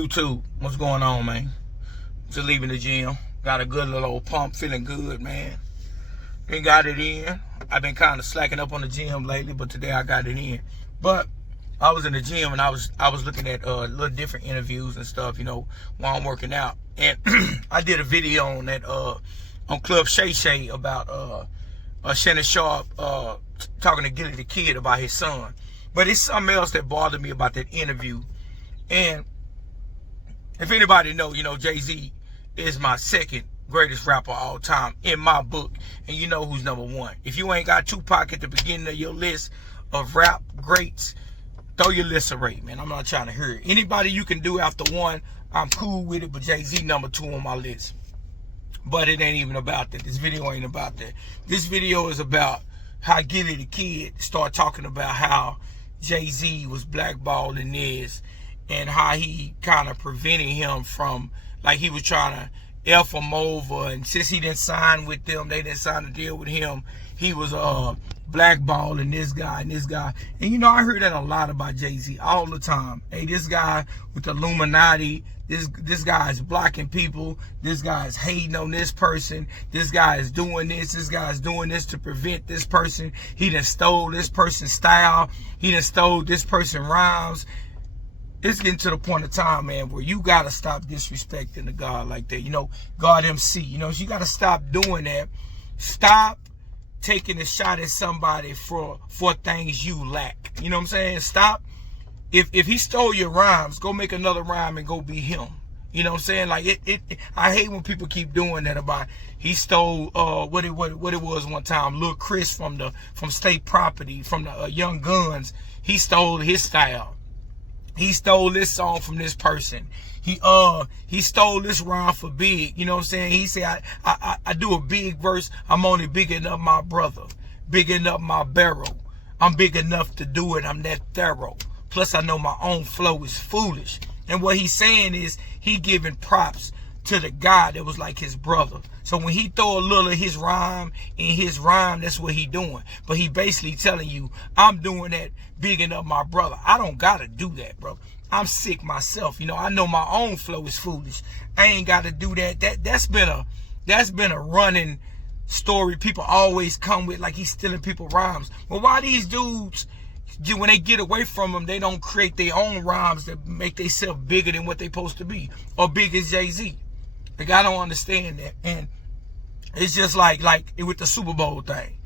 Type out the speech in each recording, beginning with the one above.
YouTube, what's going on, man? Just leaving the gym. Got a good little old pump, feeling good, man. Then got it in. I've been kind of slacking up on the gym lately, but today I got it in. But I was in the gym and I was looking at little different interviews and stuff, you know, while I'm working out. And I did a video on that on Club Shay Shay about Shannon Sharpe talking to Gillie the Kid about his son. But it's something else that bothered me about that interview. And if anybody know, you know, Jay-Z is my second greatest rapper of all time in my book. And you know who's number one. If you ain't got Tupac at the beginning of your list of rap greats, throw your list away, man. I'm not trying to hear it. Anybody you can do after one, I'm cool with it. But Jay-Z number two on my list. But it ain't even about that. This video ain't about that. This video is about how Gillie the Kid started talking about how Jay-Z was blackballing this and how he kind of prevented him from, like, he was trying to F him over, and since he didn't sign with them, they didn't sign a deal with him, he was blackballing this guy and this guy. And you know, I heard that a lot about Jay-Z all the time. Hey, this guy with the Illuminati, this guy is blocking people, this guy is hating on this person, this guy is doing this guy is doing this to prevent this person, he done stole this person's style, he done stole this person's rhymes. It's getting to the point of time, man, where you got to stop disrespecting the God like that. You know, God MC, you know, so you got to stop doing that. Stop taking a shot at somebody for things you lack. You know what I'm saying? Stop. If he stole your rhymes, go make another rhyme and go be him. You know what I'm saying? Like, I hate when people keep doing that about, he stole what it was one time, Lil Chris from State Property, from the Young Guns. He stole his style. He stole this song from this person. He stole this rhyme for Big. You know what I'm saying? He said, I do a big verse. I'm only big enough my brother, big enough my barrel. I'm big enough to do it. I'm that thorough. Plus, I know my own flow is foolish. And what he's saying is he giving props to the guy that was like his brother. So when he throw a little of his rhyme in his rhyme, that's what he doing. But he basically telling you, I'm doing that big enough my brother. I don't gotta do that, bro. I'm sick myself. You know, I know my own flow is foolish. I ain't gotta do that. That's been a running story people always come with, like he's stealing people's rhymes. Well, why these dudes, when they get away from them, they don't create their own rhymes that make themselves bigger than what they supposed to be, or big as Jay-Z? Like, I don't understand that. And it's just like with the Super Bowl thing.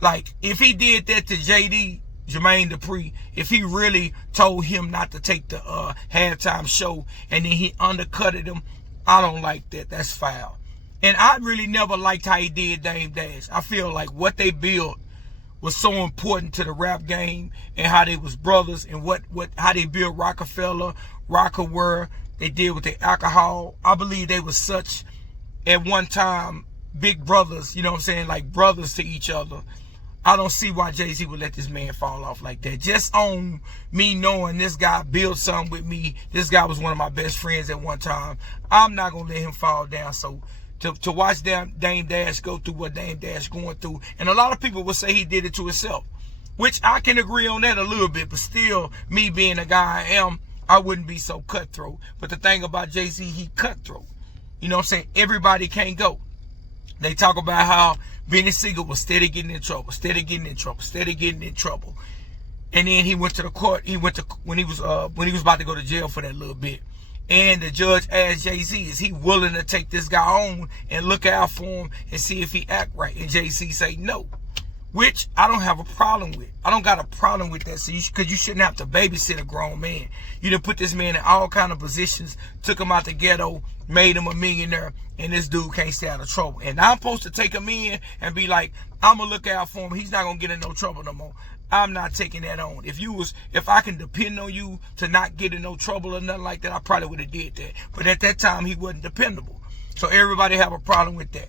Like, if he did that to JD, Jermaine Dupri, if he really told him not to take the halftime show and then he undercutted him, I don't like that. That's foul. And I really never liked how he did Dame Dash. I feel like what they built was so important to the rap game, and how they was brothers, and how they built Rockefeller, Rockaware, they did with the alcohol. I believe they was such, at one time, big brothers, you know what I'm saying, like brothers to each other. I don't see why Jay-Z would let this man fall off like that. Just on me knowing this guy built something with me, this guy was one of my best friends at one time, I'm not going to let him fall down. So to watch Dame Dash go through what Dame Dash going through, and a lot of people will say he did it to himself, which I can agree on that a little bit, but still, me being the guy I am, I wouldn't be so cutthroat. But the thing about Jay-Z, he cutthroat. You know what I'm saying? Everybody can't go. They talk about how Benny Siegel was steady getting in trouble, steady getting in trouble, steady getting in trouble. And then he went to the court. He went to when he was about to go to jail for that little bit. And the judge asked Jay-Z, is he willing to take this guy on and look out for him and see if he act right? And Jay-Z say no, which I don't have a problem with. I don't got a problem with that. So because you shouldn't have to babysit a grown man. You done put this man in all kind of positions, took him out the ghetto, made him a millionaire, and this dude can't stay out of trouble. And I'm supposed to take him in and be like, I'm gonna look out for him. He's not gonna get in no trouble no more. I'm not taking that on. If I can depend on you to not get in no trouble or nothing like that, I probably would have did that. But at that time, he wasn't dependable. So everybody have a problem with that.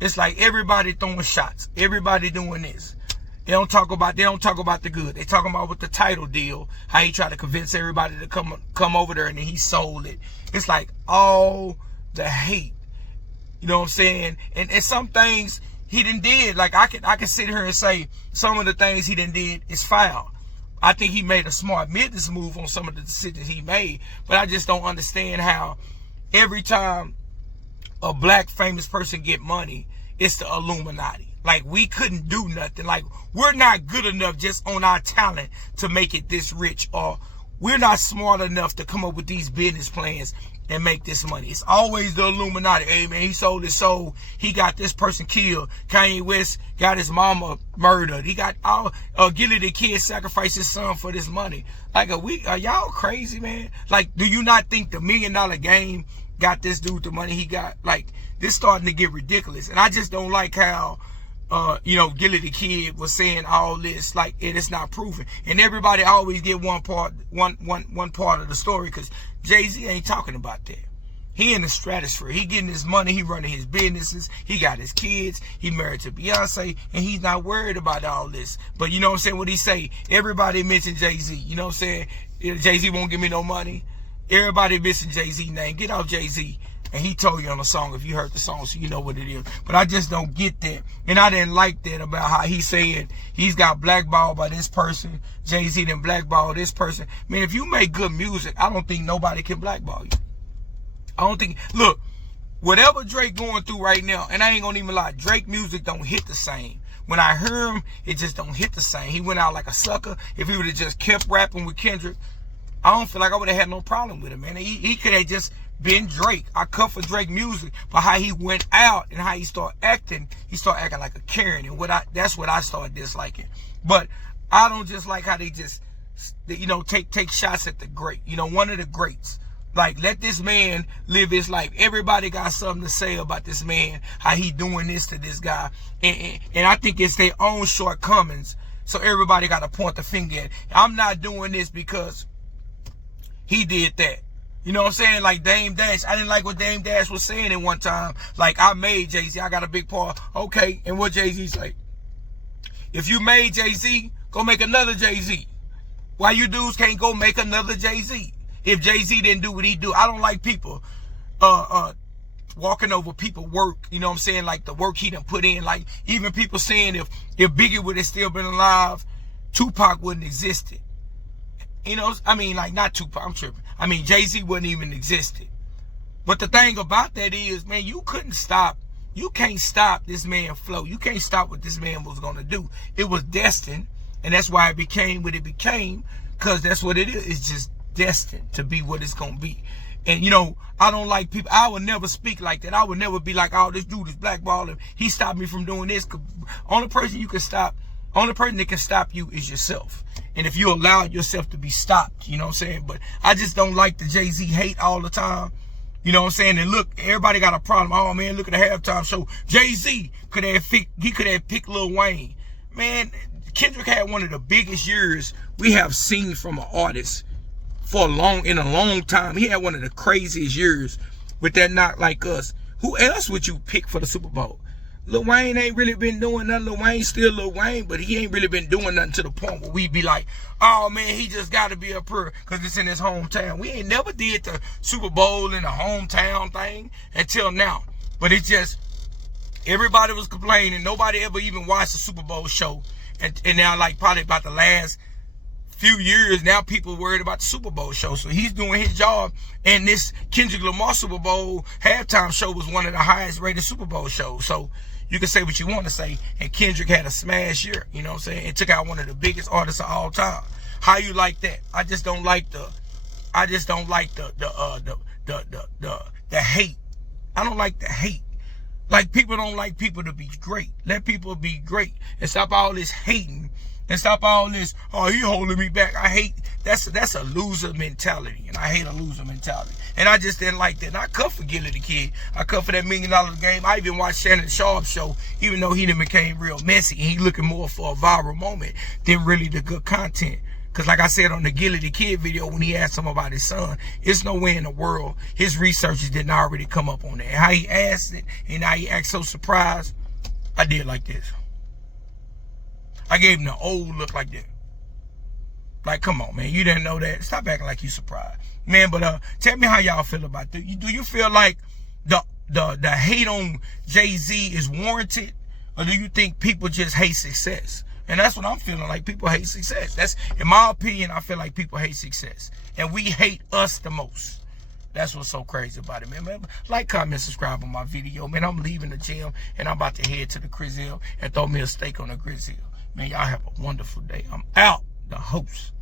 It's like everybody throwing shots. Everybody doing this. They don't talk about the good. They talking about with the title deal, how he tried to convince everybody to come over there and then he sold it. It's like all the hate. You know what I'm saying? And some things he done did, like I can sit here and say some of the things he done did is foul. I think he made a smart business move on some of the decisions he made, but I just don't understand how every time a black famous person get money, it's the Illuminati. Like, we couldn't do nothing. Like, we're not good enough just on our talent to make it this rich, or we're not smart enough to come up with these business plans and make this money. It's always the Illuminati. Hey, man, he sold his soul. He got this person killed. Kanye West got his mama murdered. He got all Gilly the Kid sacrificed his son for this money. Like, are y'all crazy, man? Like, do you not think the $1 Million Game got this dude the money he got? Like, this starting to get ridiculous. And I just don't like how Gilly the Kid was saying all this, like, and it's not proven. And everybody always get one part of the story, because Jay-Z ain't talking about that. He in the stratosphere. He getting his money. He running his businesses. He got his kids. He married to Beyonce, and he's not worried about all this. But you know what I'm saying? What he say? Everybody mentioned Jay-Z. You know what I'm saying? Jay-Z won't give me no money. Everybody missing Jay-Z name. Get off Jay-Z. And he told you on the song, if you heard the song, so you know what it is. But I just don't get that. And I didn't like that about how he said he's got blackballed by this person. Jay-Z done blackballed this person. Man, if you make good music, I don't think nobody can blackball you. I don't think, look, whatever Drake going through right now, and I ain't gonna even lie, Drake music don't hit the same. When I hear him, it just don't hit the same. He went out like a sucker. If he would have just kept rapping with Kendrick, I don't feel like I would have had no problem with him, man. He could have just been Drake. I cut for Drake music, but how he went out and how he started acting like a Karen, and that's what I started disliking. But I don't just like how they just, take shots at the great, one of the greats. Like, let this man live his life. Everybody got something to say about this man, how he doing this to this guy, and I think it's their own shortcomings. So everybody got to point the finger at. I'm not doing this because he did that. You know what I'm saying? Like Dame Dash. I didn't like what Dame Dash was saying at one time. Like, I made Jay-Z. I got a big part. Okay. And what Jay-Z say? If you made Jay-Z, go make another Jay-Z. Why you dudes can't go make another Jay-Z? If Jay-Z didn't do what he do. I don't like people walking over people's work. You know what I'm saying? Like the work he done put in. Like, even people saying if Biggie would have still been alive, Tupac wouldn't have existed. Like, not Tupac, I'm tripping. Jay-Z wouldn't even existed. But the thing about that is, man, you can't stop this man's flow. You can't stop what this man was going to do. It was destined, and that's why it became what it became, because that's what it is. It's just destined to be what it's going to be. And, I don't like people. I would never speak like that. I would never be like, oh, this dude is blackballing. He stopped me from doing this. Only person that can stop you is yourself. And if you allow yourself to be stopped, you know what I'm saying? But I just don't like the Jay-Z hate all the time. You know what I'm saying? And look, everybody got a problem. Oh, man, look at the halftime show. Jay-Z could have picked Lil Wayne. Man, Kendrick had one of the biggest years we have seen from an artist in a long time. He had one of the craziest years with that Not Like Us. Who else would you pick for the Super Bowl? Lil Wayne ain't really been doing nothing. Lil Wayne still Lil Wayne, but he ain't really been doing nothing to the point where we be like, oh man, he just got to be up here because it's in his hometown. We ain't never did the Super Bowl in the hometown thing until now. But it's just, everybody was complaining. Nobody ever even watched the Super Bowl show. And now, like, probably about the last few years, now people worried about the Super Bowl show. So he's doing his job. And this Kendrick Lamar Super Bowl halftime show was one of the highest rated Super Bowl shows. So you can say what you want to say, and Kendrick had a smash year, you know what I'm saying? It took out one of the biggest artists of all time. How you like that? I just don't like the hate. I don't like the hate. Like, people don't like people to be great. Let people be great and stop all this hating and stop all this, oh, he holding me back. I hate, that's a loser mentality, and I hate a loser mentality. And I just didn't like that. And I cut for Gilly the Kid. I cut for that $1 Million Game. I even watched Shannon Sharp's show, even though he done became real messy, and he looking more for a viral moment than really the good content. Because like I said on the Gilly the Kid video, when he asked him about his son, it's no way in the world his researchers didn't already come up on that. And how he asked it, and how he acted so surprised, I did like this. I gave him the old look like that. Like, come on, man. You didn't know that. Stop acting like you surprised. Man, but tell me how y'all feel about this. Do you feel like the hate on Jay-Z is warranted? Or do you think people just hate success? And that's what I'm feeling like. People hate success. That's, in my opinion, I feel like people hate success. And we hate us the most. That's what's so crazy about it, man. Like, comment, subscribe on my video. Man, I'm leaving the gym, and I'm about to head to the Grizzle and throw me a steak on the Grizzle. Man, y'all have a wonderful day. I'm out, the host.